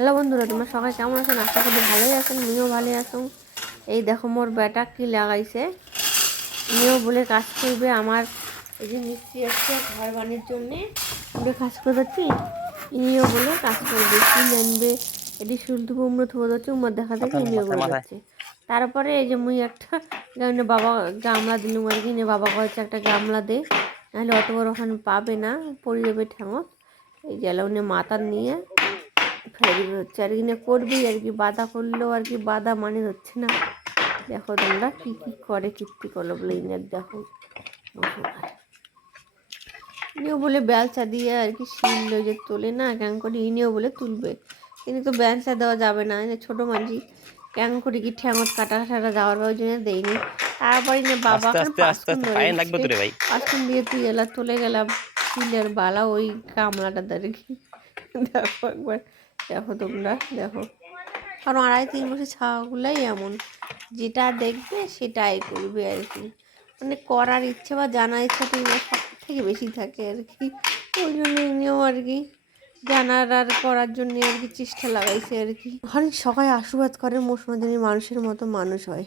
Hello বন্ধুরা, তোমরা সবাই কেমন আছেন? আশা করি ভালোই আছেন, আমিও ভালোই আছো। এই দেখো মোর বেটা কি লাগাইছে, নিয়েও বলে কাজ করবে। আমার এই যে মিস্ত্রি আসছে ঘর বানির জন্যে, ওদের কাজ করে যাচ্ছি, ইনিও বলে কাজ করবে, কি জানবে এটি শুলতে কুমড়ো থুবো যাচ্ছে, উমার দেখা দেখে ইনিও করে যাচ্ছে। তারপরে এই যে মুই একটা বাবা গামলা দিলুম আর কি, বাবা কয়েছে একটা গামলা দে, নাহলে অত বড় ওখানে পাবে না, পড়ে যাবে ঠেঙত। এই গেল উনি মাথা নিয়ে ফেরি হচ্ছে আর কি, না করবেই আর কি, বাধা করলেও আর কি বাধা মানে হচ্ছে না। দেখো তোমরা কি কি করে, কীর্তি করলো বলে ইনের দেখো। ইনিও বলে বেলচা দিয়ে আর কি শিল যে তোলে না, কেমন করে ইনিও বলে তুলবে, কিন্তু তো বেলচা দেওয়া যাবে না, ছোটো মাঝি কেমন করে কি ঠ্যাঙত কাটা ঠাটা যাওয়ার ওই জন্য দেয়নি। তারপরে না বাবা এখন পাঁচক্ষণ ধরে পাঁচক্ষণ দিয়ে তুই এলা তুলে গেলাম শিলের বালা ওই গামলাটা আর কি। দেখো একবার, দেখো তোমরা দেখো, কারণ 2.5-3 বছর ছাওয়াগুলাই এমন, যেটা দেখবে সেটাই করবে আর কি, মানে করার ইচ্ছে বা জানার ইচ্ছাটা সব থেকে বেশি থাকে আর কি। ওই জন্য নিয়েও আর কি জানার আর করার জন্য আর কি চেষ্টা লাগাইছে আর কি। অনেক সবাই আশীর্বাদ করে মোট মানুষের মতো মানুষ হয়।